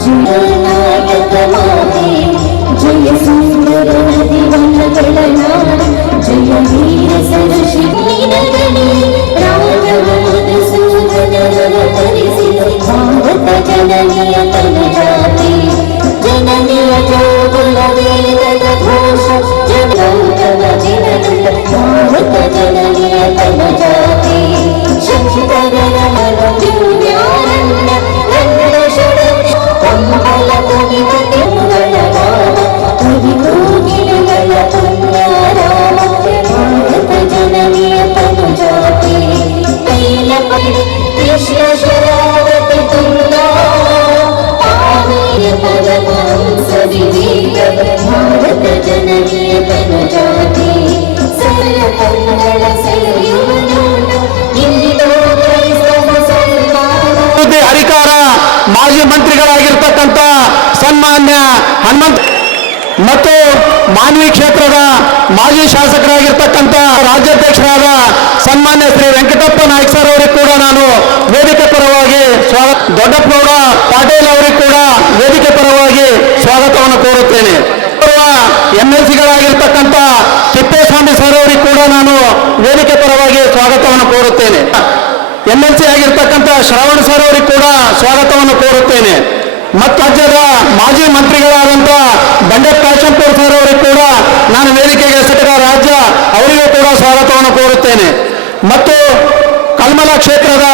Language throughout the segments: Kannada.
ನಾಟಕ ಮಾತೆ ಜಯ ಸುಂದರ ದಿವನಗಳ ಜಯ ವೀರ ಸರಸಿ ಗಣಿ ರಾಘವದ ಸೂದನರ ತರಿಸಿ ಭಾರತ ಜನನಿಯ ತನ ಜಾತಿ ಜನನಿಯ ಜೋಗುಲ ವೇದದ ಘೋಷ ಜನೌತಮ ಜನನುತ ಭಾರತ ಜನನಿಯ ತನ ಜಾತಿ ಶಂಕರನ ದಿವ್ಯಾರಣ್ಯ ಕನ್ನಡ ಷಡಕ್ಷ ಕಂಬಲ ಕವಿತ ತಿರುಗಳ ರಾಮ ಕವಿ ಕೋಗಿಲೆಗಳ ಪುಣ್ಯ ರಾಮ ಭಾರತ ಜನನಿಯ ತನು ಜಾತಿ ಕೈಲ ಪಡಿ ಕೃಷ್ಣ ಶರಾವತಿ ತುಂಗಾ ಆನೆಯ ಪರಮಹಂಸ ವಿವೇಕ ಭಾರತ ಜನನಿಯ ತನು ಜಾತಿ ಸರಳ ಕನ್ನಡ ಸೆಳೆಯುವ ನೋಟ ಇಂದಿನ ಕ್ರೈಸ್ತವ ಸರ್ಕಾರ ಅಧಿಕಾರ ಮಾಜಿ ಮಂತ್ರಿಗಳಾಗಿರ್ತಕ್ಕಂಥ ಸನ್ಮಾನ್ಯ ಹನುಮಂತ ಮತ್ತು ಮಾನ್ವಿ ಕ್ಷೇತ್ರದ ಮಾಜಿ ಶಾಸಕರಾಗಿರ್ತಕ್ಕಂಥ ರಾಜ್ಯಾಧ್ಯಕ್ಷರಾದ ಸನ್ಮಾನ್ಯ ಶ್ರೀ ವೆಂಕಟಪ್ಪ ನಾಯ್ಕ ಸರ್ ಅವರಿಗೆ ಕೂಡ ನಾನು ವೇದಿಕೆ ಪರವಾಗಿ ಸ್ವಾಗತ, ದೊಡ್ಡಪ್ಪಗೌಡ ಪಾಟೀಲ್ ಅವರಿಗೆ ಕೂಡ ವೇದಿಕೆ ಪರವಾಗಿ ಸ್ವಾಗತವನ್ನು ಕೋರುತ್ತೇನೆ. MLCಗಳಾಗಿರ್ತಕ್ಕಂಥ ತಿಪ್ಪೇಸ್ವಾಮಿ ಸರ್ ಅವರಿಗೆ ಕೂಡ ನಾನು ವೇದಿಕೆ ಪರವಾಗಿ ಸ್ವಾಗತವನ್ನು ಕೋರುತ್ತೇನೆ. MLC ಆಗಿರ್ತಕ್ಕಂಥ ಶ್ರಾವಣ್ ಸರ್ ಅವರಿಗೆ ಕೂಡ ಸ್ವಾಗತವನ್ನು ಕೋರುತ್ತೇನೆ. ಮತ್ತು ರಾಜ್ಯದ ಮಾಜಿ ಮಂತ್ರಿಗಳಾದಂಥ ಬಂಡೆಪ್ಪ ಕಾಶಂಪುರ್ ಸರ್ ಅವರಿಗೆ ಕೂಡ ನಾನು ವೇದಿಕೆಗೆ ಸೆಟಕ ರಾಜ್ಯ ಅವರಿಗೂ ಕೂಡ ಸ್ವಾಗತವನ್ನು ಕೋರುತ್ತೇನೆ. ಮತ್ತು ಕಲ್ಮಲ ಕ್ಷೇತ್ರದ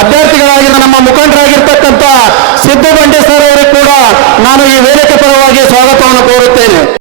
ಅಭ್ಯರ್ಥಿಗಳಾಗಿರುವ ನಮ್ಮ ಮುಖಂಡರಾಗಿರ್ತಕ್ಕಂಥ ಸಿದ್ದು ಬಂಡೆ ಸರ್ ಅವರಿಗೆ ಕೂಡ ನಾನು ಈ ವೇದಿಕೆ